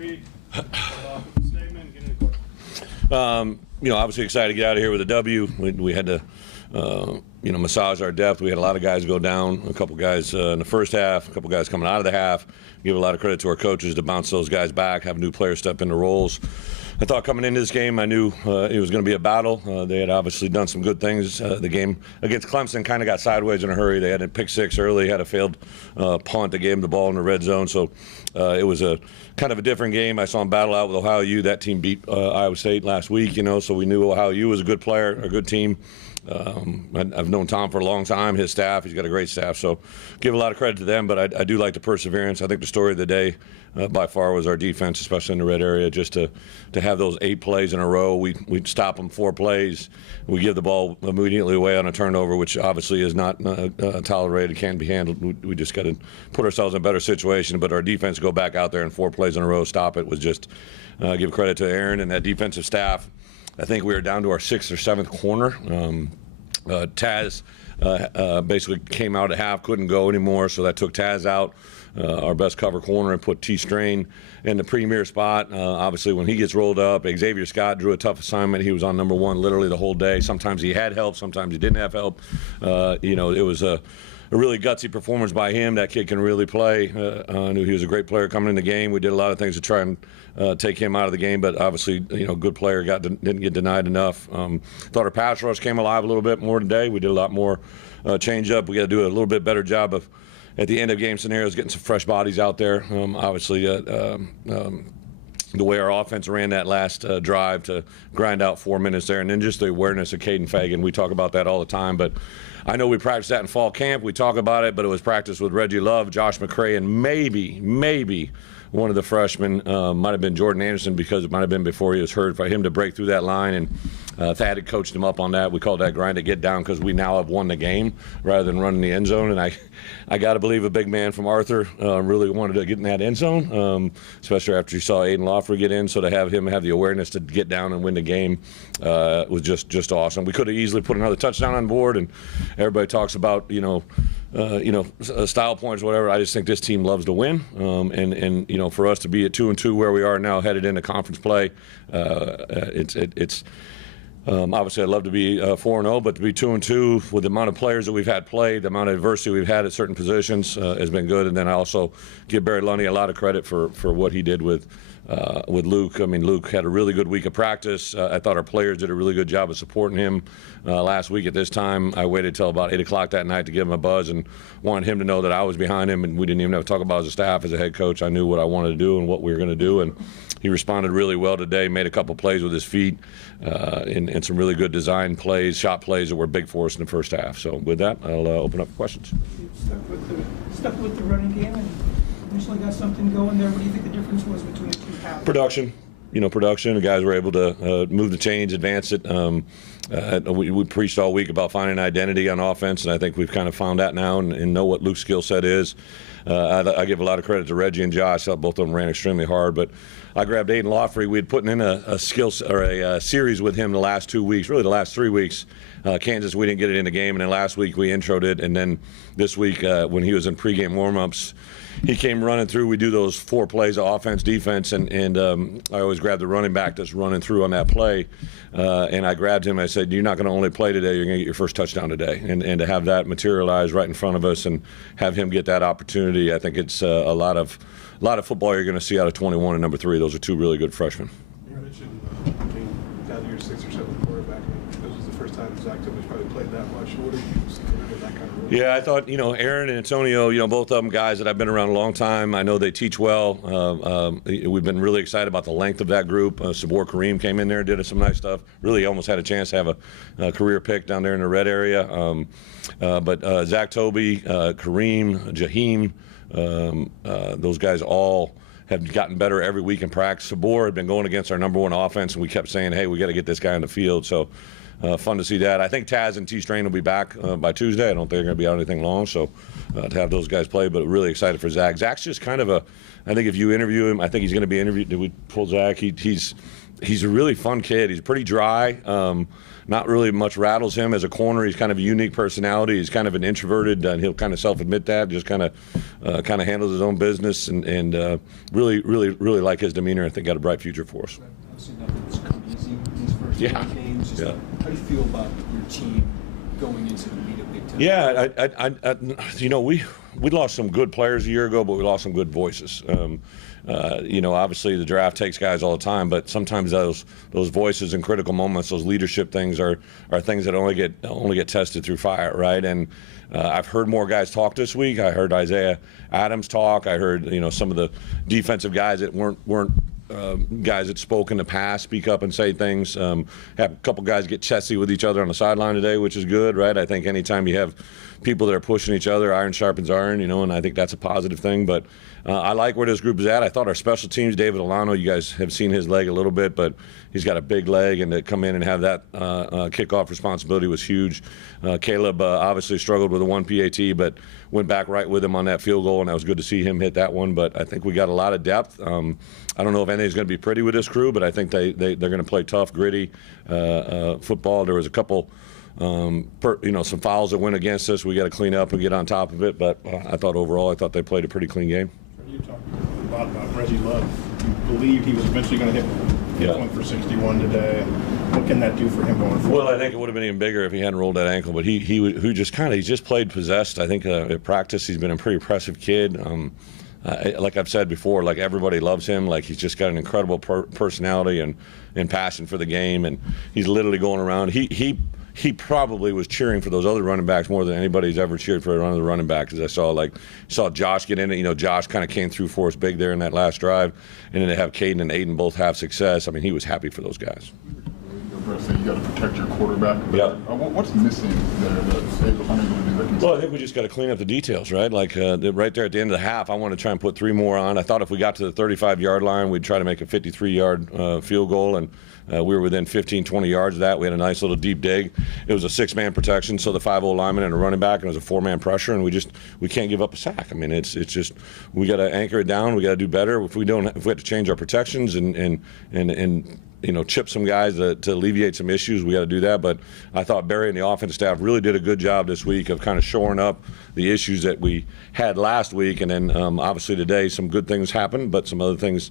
speed. Statement. Get into the Obviously excited to get out of here with a W. We had to, massage our depth. We had a lot of guys go down, a couple guys in the first half, a couple guys coming out of the half. Give a lot of credit to our coaches to bounce those guys back, have new players step into roles. I thought coming into this game, I knew it was going to be a battle. They had obviously done some good things. The game against Clemson kind of got sideways in a hurry. They had a pick six early, had a failed punt. They gave them the ball in the red zone. So it was a kind of a different game. I saw them battle out with Ohio U. That team beat Iowa State last week, so we knew Ohio U was a good player, a good team. I've known Tom for a long time, his staff. He's got a great staff, so give a lot of credit to them, but I do like the perseverance. I think the story of the day by far was our defense, especially in the red area, just to have those 8 plays in a row. We'd stop them 4 plays. We give the ball immediately away on a turnover, which obviously is not tolerated, can't be handled. We just got to put ourselves in a better situation, but our defense go back out there and 4 plays in a row, stop it, was just give credit to Aaron and that defensive staff. I think we were down to our 6th or 7th corner. Taz basically came out at half, couldn't go anymore, so that took Taz out, our best cover corner, and put T. Strain in the premier spot. Obviously, when he gets rolled up, Xavier Scott drew a tough assignment. He was on number 1 literally the whole day. Sometimes he had help, sometimes he didn't have help. It was a really gutsy performance by him. That kid can really play. I knew he was a great player coming in the game. We did a lot of things to try and take him out of the game, but obviously, good player didn't get denied enough. Thought our pass rush came alive a little bit more today. We did a lot more change up. We got to do a little bit better job of, at the end of game scenarios, getting some fresh bodies out there. Obviously, the way our offense ran that last drive to grind out 4 minutes there, and then just the awareness of Caden Fagan. We talk about that all the time, but I know we practiced that in fall camp. We talk about it, but it was practiced with Reggie Love, Josh McCray, and maybe one of the freshmen, might have been Jordan Anderson, because it might have been before he was hurt, for him to break through that line. And Thad had coached him up on that. We called that grind to get down, because we now have won the game rather than running the end zone. And I got to believe a big man from Arthur really wanted to get in that end zone, especially after you saw Aiden Lawford get in. So to have him have the awareness to get down and win the game was just awesome. We could have easily put another touchdown on board, and everybody talks about, style points, whatever. I just think this team loves to win, and for us to be at 2-2 where we are now, headed into conference play, it's obviously I'd love to be 4-0, but to be 2-2 with the amount of players that we've had play, the amount of adversity we've had at certain positions has been good. And then I also give Barry Lundy a lot of credit for what he did with Luke. I mean, Luke had a really good week of practice. I thought our players did a really good job of supporting him last week at this time. I waited till about 8 o'clock that night to give him a buzz and wanted him to know that I was behind him, and we didn't even have to talk about it as a staff, as a head coach. I knew what I wanted to do and what we were going to do, and he responded really well today, made a couple plays with his feet, and some really good design plays, shot plays that were big for us in the first half. So with that, I'll open up for questions. Stuck with the running game and initially got something going there. What do you think the difference was between the two halves? Production. The guys were able to move the chains, advance it. We preached all week about finding an identity on offense, and I think we've kind of found that now and know what Luke's skill set is. I give a lot of credit to Reggie and Josh. Both of them ran extremely hard, but I grabbed Aiden Lawfrey. We had put in a series with him the last 2 weeks, really the last 3 weeks. Kansas, we didn't get it in the game, and then last week we introed it, and then this week when he was in pregame warm-ups, he came running through. We do those 4 plays of offense, defense, and I always grab the running back that's running through on that play, and I grabbed him. I said, "You're not going to only play today. You're going to get your first touchdown today." And to have that materialize right in front of us and have him get that opportunity, I think it's a lot of football you're going to see out of 21 and number 3. Those are 2 really good freshmen. You mentioned being down to your 6th or 7th quarterback. This was the first time Zach Toby's probably played that much. What are you considering in that kind of role? Yeah, I thought, Aaron and Antonio, both of them guys that I've been around a long time. I know they teach well. We've been really excited about the length of that group. Sabor Kareem came in there and did some nice stuff. Really almost had a chance to have a career pick down there in the red area. But Zach Toby, Kareem, Jaheim, those guys all have gotten better every week in practice. Sabor had been going against our number 1 offense, and we kept saying, hey, we got to get this guy on the field. So fun to see that. I think Taz and T. Strain will be back by Tuesday. I don't think they're going to be out anything long, so to have those guys play, but really excited for Zach. Zach's just kind of I think if you interview him, I think he's going to be interviewed. Did we pull Zach? He's he's a really fun kid. He's pretty dry. Not really much rattles him as a corner. He's kind of a unique personality. He's kind of an introverted, and he'll kind of self-admit that. Just kind of handles his own business, and really like his demeanor. I think got a bright future for us. Obviously, nothing's come easy these first games. Just how do you feel about your team going into the meat of Big Ten? Yeah, we lost some good players a year ago, but we lost some good voices. Obviously the draft takes guys all the time, but sometimes those voices in critical moments, those leadership things are things that only get tested through fire, right? And I've heard more guys talk this week. I heard Isaiah Adams talk. I heard some of the defensive guys that weren't guys that spoke in the past speak up and say things. Have a couple guys get chesty with each other on the sideline today, which is good, right? I think anytime you have people that are pushing each other, iron sharpens iron, and I think that's a positive thing. But I like where this group is at. I thought our special teams, David Alano, you guys have seen his leg a little bit, but he's got a big leg, and to come in and have that kickoff responsibility was huge. Caleb obviously struggled with the one PAT, but went back right with him on that field goal, and that was good to see him hit that one. But I think we got a lot of depth. I don't know if anything's going to be pretty with this crew, but I think they're going to play tough, gritty football. There was a couple some fouls that went against us. We got to clean up and get on top of it. But I thought overall, they played a pretty clean game. You talked a lot about Reggie Love. You believed he was eventually going to hit one for 61 today. What can that do for him going forward? Well, I think it would have been even bigger if he hadn't rolled that ankle. But he just played possessed. I think at practice he's been a pretty impressive kid. Like I've said before, like everybody loves him. Like he's just got an incredible personality and passion for the game. And he's literally going around. He probably was cheering for those other running backs more than anybody's ever cheered for another running back. As I saw Josh get in it. Josh kind of came through for us big there in that last drive, and then to have Caden and Aiden both have success. I mean, he was happy for those guys. Brett said you got to protect your quarterback. Yeah. What's missing there that's unable to do that? Well, I think we just got to clean up the details, right? Like right there at the end of the half, I want to try and put 3 more on. I thought if we got to the 35-yard line, we'd try to make a 53-yard field goal, and we were within 15, 20 yards of that. We had a nice little deep dig. It was a 6-man protection, so the 5-0 lineman and a running back, and it was a 4-man pressure, and we can't give up a sack. I mean, it's just we got to anchor it down. We got to do better. If we have to change our protections and chip some guys to alleviate some issues, we got to do that. But I thought Barry and the offensive staff really did a good job this week of kind of shoring up the issues that we had last week. And then obviously today some good things happened, but some other things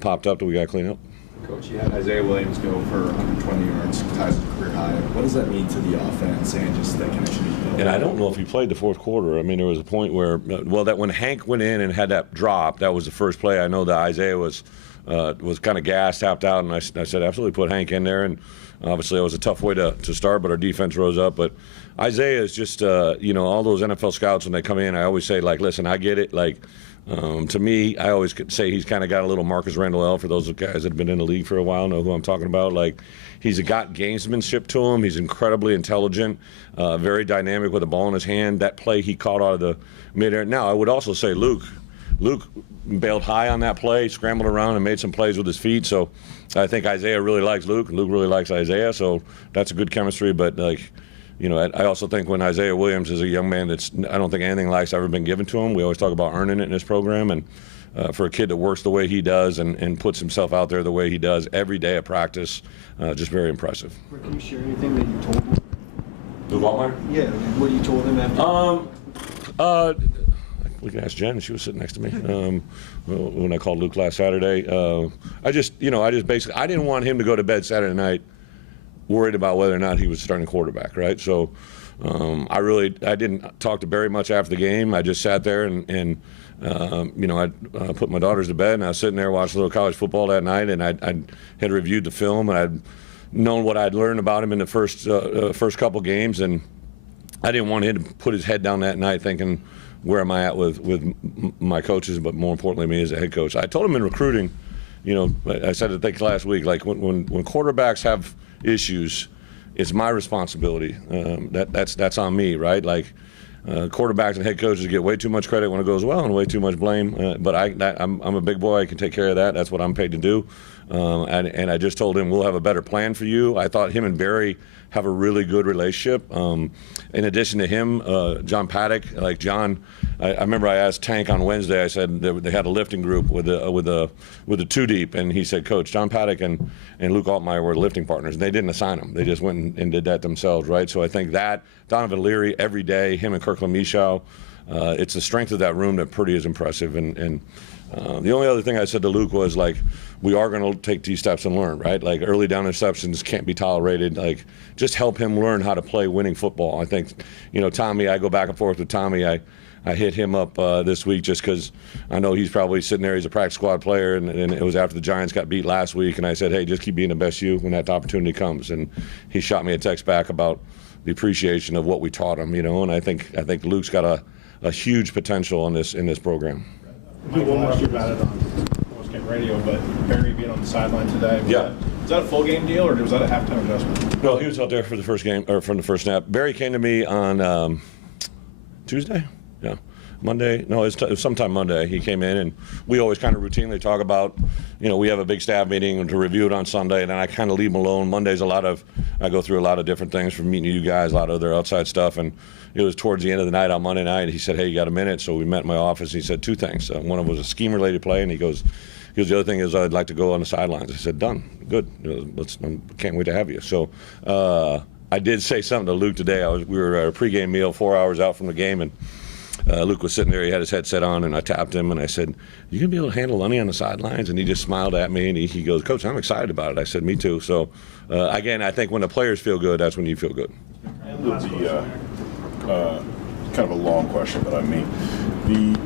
popped up that we got to clean up. Coach, you had Isaiah Williams go for 120 yards, ties the career high. What does that mean to the offense and just that connection he's built? And I don't know if he played the fourth quarter. I mean, there was a point where, that when Hank went in and had that drop, that was the first play. I know that Isaiah was kind of gassed, tapped out, and I said, absolutely put Hank in there. And obviously that was a tough way to start, but our defense rose up. But Isaiah is just, all those NFL scouts, when they come in, I always say, listen, I get it. To me, I always say he's kind of got a little Marcus Randall-El. For those guys that have been in the league for a while know who I'm talking about. He's got gamesmanship to him. He's incredibly intelligent, very dynamic with the ball in his hand. That play he caught out of the midair. Now, I would also say Luke bailed high on that play, scrambled around and made some plays with his feet. So I think Isaiah really likes Luke, and Luke really likes Isaiah. So that's a good chemistry. But I also think when Isaiah Williams is a young man I don't think anything like's ever been given to him. We always talk about earning it in this program, and for a kid that works the way he does and puts himself out there the way he does every day at practice, just very impressive. Can you share anything that you told him? Luke Altmaier? Yeah, what you told him after? We can ask Jen. She was sitting next to me when I called Luke last Saturday. I didn't want him to go to bed Saturday night worried about whether or not he was starting quarterback, right? So I didn't talk to Barry much after the game. I just sat there and I put my daughters to bed, and I was sitting there watching a little college football that night, and I had reviewed the film, and I'd known what I'd learned about him in the first couple games, and I didn't want him to put his head down that night thinking, where am I at with my coaches, but more importantly, me as a head coach. I told him in recruiting, I said it last week, when quarterbacks have issues, it's my responsibility. That's on me, right? Quarterbacks and head coaches get way too much credit when it goes well and way too much blame. But I'm a big boy. I can take care of that. That's what I'm paid to do. And I just told him we'll have a better plan for you. I thought him and Barry have a really good relationship. In addition to him, John Paddock, like John, I remember I asked Tank on Wednesday. I said they had a lifting group with a two deep, and he said, Coach, John Paddock and Luke Altmaier were lifting partners. And they didn't assign them. They just went and did that themselves, right? So I think that Donovan Leary every day, him and Kirkland Michaud, it's the strength of that room that pretty is impressive. And the only other thing I said to Luke was, like, we are going to take these steps and learn, right? Like, early down interceptions can't be tolerated. Like, just help him learn how to play winning football. I think, Tommy, I go back and forth with Tommy. I hit him up this week just because I know he's probably sitting there. He's a practice squad player, and it was after the Giants got beat last week. And I said, hey, just keep being the best you when that opportunity comes. And he shot me a text back about the appreciation of what we taught him, And I think Luke's got a huge potential in this program. We will ask you about it on Postgame Radio, but Barry being on the sideline today. Yeah. Is that a full game deal, or was that a halftime adjustment? No, he was out there for the first game, or from the first snap. Barry came to me on Tuesday? Yeah. Monday? No, it was sometime Monday. He came in, and we always kind of routinely talk about, we have a big staff meeting to review it on Sunday, and then I kind of leave him alone. Monday's I go through a lot of different things from meeting you guys, a lot of other outside stuff, and it was towards the end of the night on Monday night. He said, hey, you got a minute? So we met in my office, and he said two things. One of them was a scheme-related play, and he goes, the other thing is I'd like to go on the sidelines. I said, done. Good. Can't wait to have you. So I did say something to Luke today. We were at a pregame meal 4 hours out from the game, and Luke was sitting there. He had his headset on, and I tapped him, and I said, you going to be able to handle Lunny on the sidelines? And he just smiled at me, and he goes, Coach, I'm excited about it. I said, me too. So, again, I think when the players feel good, that's when you feel good. Kind of a long question, but I mean, the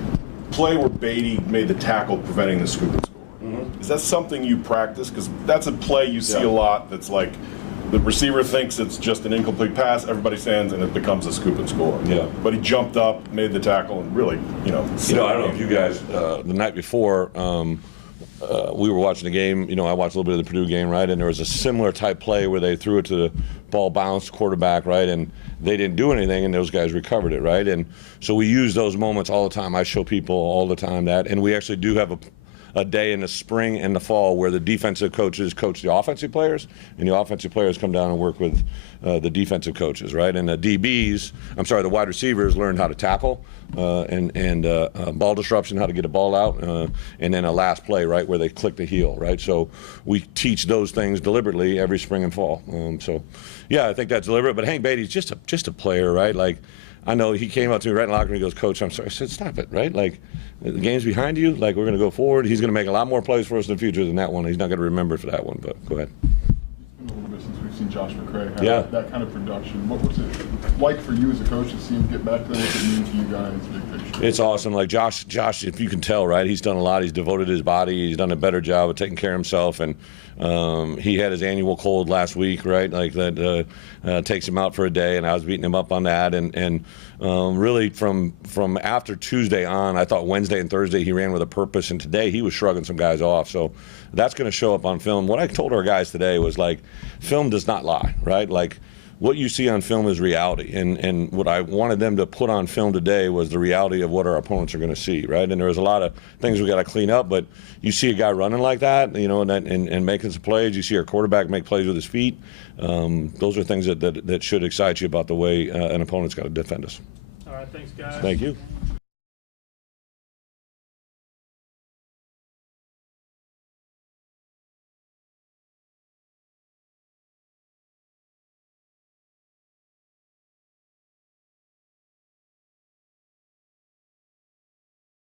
play where Beatty made the tackle preventing the scoop and score, is that something you practice? Because that's a play you see a lot that's like the receiver thinks it's just an incomplete pass, everybody stands, and it becomes a scoop and score. Yeah. But he jumped up, made the tackle, and really, I don't know if you guys, the night before, we were watching the game. I watched a little bit of the Purdue game, right? And there was a similar type play where they threw it to the ball bounced quarterback, right? And they didn't do anything, and those guys recovered it, right? And so we use those moments all the time. I show people all the time that. And we actually do have a day in the spring and the fall where the defensive coaches coach the offensive players, and the offensive players come down and work with the defensive coaches, right? And the wide receivers learn how to tackle and ball disruption, how to get a ball out, and then a last play, right, where they click the heel, right? So we teach those things deliberately every spring and fall. I think that's deliberate. But Hank Beatty's just a player, right? Like, I know he came up to me right in the locker room. He goes, Coach, I'm sorry. I said, stop it, right? Like, the game's behind you. Like, we're going to go forward. He's going to make a lot more plays for us in the future than that one. He's not going to remember for that one, but go ahead. It's been a little bit since we've seen Josh McCray have that kind of production. What was it like for you as a coach to see him get back there? What did it mean to you guys, big picture? It's awesome. Like, Josh, if you can tell, right, he's done a lot. He's devoted his body. He's done a better job of taking care of himself. And he had his annual cold last week, right? Like, that takes him out for a day, and I was beating him up on that. And really from after Tuesday on, I thought Wednesday and Thursday he ran with a purpose, and today he was shrugging some guys off. So that's going to show up on film. What I told our guys today was, like, film does not lie, right? Like, what you see on film is reality, and what I wanted them to put on film today was the reality of what our opponents are going to see, right? And there was a lot of things we got to clean up, but you see a guy running like that, and making some plays. You see our quarterback make plays with his feet. Those are things that should excite you about the way an opponent's got to defend us. All right, thanks, guys. Thank you.